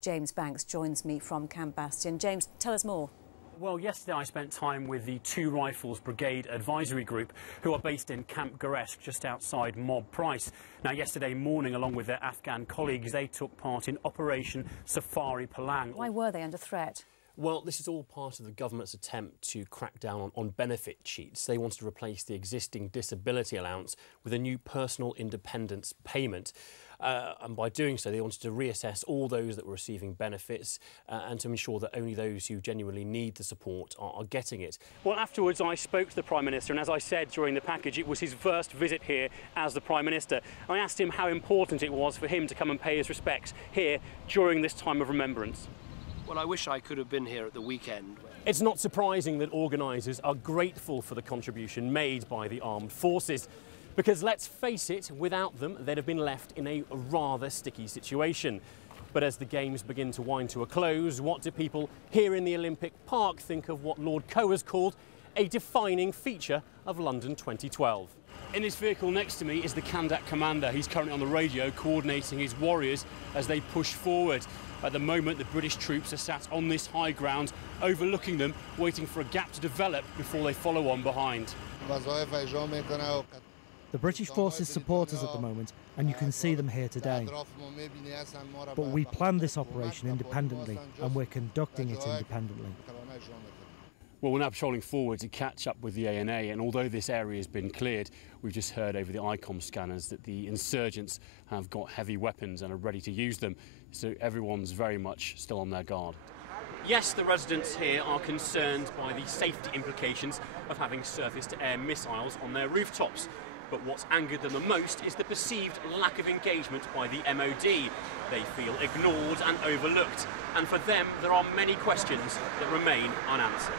James Banks joins me from Camp Bastion. James, tell us more. Well, yesterday I spent time with the Two Rifles Brigade Advisory Group, who are based in Camp Goresk, just outside Mob Price. Now, yesterday morning, along with their Afghan colleagues, they took part in Operation Safari Palang. Why were they under threat? Well, this is all part of the government's attempt to crack down on benefit cheats. They wanted to replace the existing disability allowance with a new personal independence payment. And by doing so, they wanted to reassess all those that were receiving benefits and to ensure that only those who genuinely need the support are getting it. Well, afterwards, I spoke to the Prime Minister, and as I said during the package, it was his first visit here as the Prime Minister. I asked him how important it was for him to come and pay his respects here during this time of remembrance. Well, I wish I could have been here at the weekend. It's not surprising that organisers are grateful for the contribution made by the armed forces. Because let's face it, without them, they'd have been left in a rather sticky situation. But as the Games begin to wind to a close, what do people here in the Olympic Park think of what Lord Coe has called a defining feature of London 2012? In this vehicle next to me is the Kandak commander. He's currently on the radio coordinating his warriors as they push forward. At the moment, the British troops are sat on this high ground, overlooking them, waiting for a gap to develop before they follow on behind. The British forces support us at the moment, and you can see them here today. But we planned this operation independently, and we're conducting it independently. Well, we're now patrolling forward to catch up with the ANA, and although this area has been cleared, we've just heard over the ICOM scanners that the insurgents have got heavy weapons and are ready to use them, so everyone's very much still on their guard. Yes, the residents here are concerned by the safety implications of having surface-to-air missiles on their rooftops. But what's angered them the most is the perceived lack of engagement by the MOD. They feel ignored and overlooked, and for them there are many questions that remain unanswered.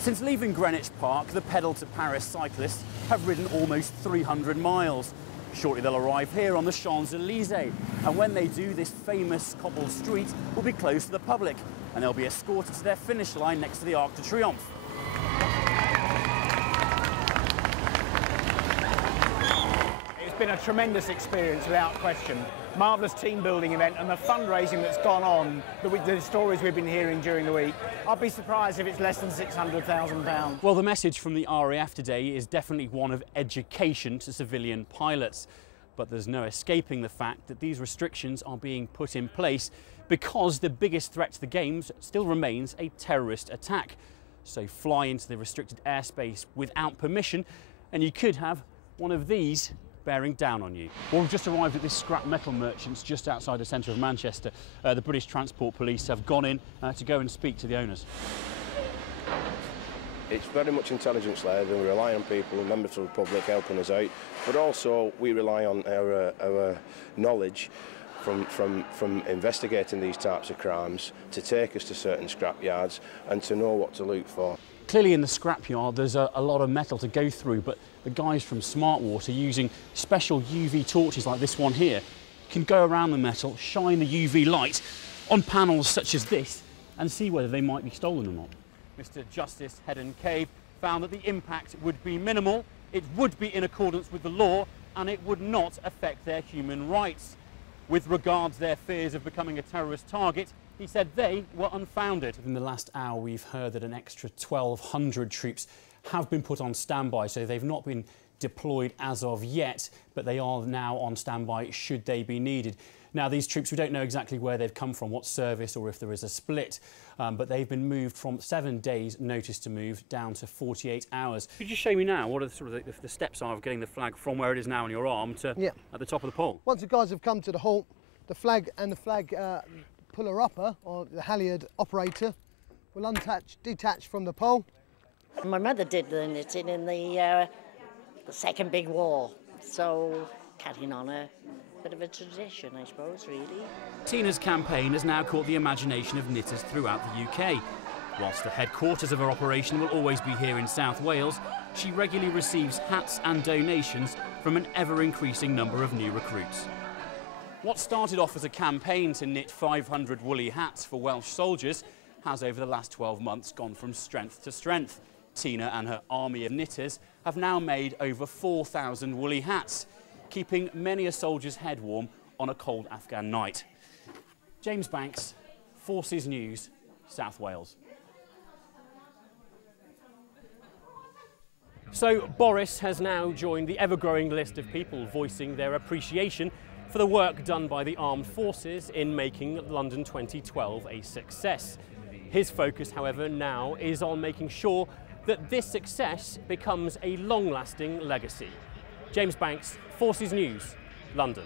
Since leaving Greenwich Park, the Pedal to Paris cyclists have ridden almost 300 miles. Shortly they'll arrive here on the Champs-Élysées, and when they do, this famous cobbled street will be closed to the public, and they'll be escorted to their finish line next to the Arc de Triomphe. It's been a tremendous experience without question. Marvellous team building event, and the fundraising that's gone on, the stories we've been hearing during the week. I'd be surprised if it's less than £600,000. Well, the message from the RAF today is definitely one of education to civilian pilots. But there's no escaping the fact that these restrictions are being put in place because the biggest threat to the Games still remains a terrorist attack. So fly into the restricted airspace without permission, and you could have one of these bearing down on you. Well, we've just arrived at this scrap metal merchant's just outside the centre of Manchester. The British Transport Police have gone in to go and speak to the owners. It's very much intelligence-led, and we rely on people, members of the public, helping us out, but also we rely on our knowledge from investigating these types of crimes to take us to certain scrap yards and to know what to look for. Clearly in the scrapyard there's a lot of metal to go through, but the guys from Smartwater, using special UV torches like this one here, can go around the metal, shine the UV light on panels such as this and see whether they might be stolen or not. Mr Justice Hedden Cave found that the impact would be minimal, it would be in accordance with the law, and it would not affect their human rights. With regards to their fears of becoming a terrorist target, he said they were unfounded. In the last hour, we've heard that an extra 1,200 troops have been put on standby, so they've not been deployed as of yet, but they are now on standby should they be needed. Now, these troops, we don't know exactly where they've come from, what service, or if there is a split, but they've been moved from 7 days notice to move down to 48 hours. Could you show me now what are the steps are of getting the flag from where it is now on your arm to at the top of the pole? Once the guys have come to the halt, the flag and the flag puller upper, or the halyard operator, will detach from the pole. My mother did the knitting in the second big war, so carrying on a bit of a tradition, I suppose, really. Tina's campaign has now caught the imagination of knitters throughout the UK. Whilst the headquarters of her operation will always be here in South Wales, she regularly receives hats and donations from an ever-increasing number of new recruits. What started off as a campaign to knit 500 woolly hats for Welsh soldiers has over the last 12 months gone from strength to strength. Tina and her army of knitters have now made over 4,000 woolly hats, keeping many a soldier's head warm on a cold Afghan night. James Banks, Forces News, South Wales. So Boris has now joined the ever-growing list of people voicing their appreciation for the work done by the armed forces in making London 2012 a success. His focus, however, now is on making sure that this success becomes a long-lasting legacy. James Banks, Forces News, London.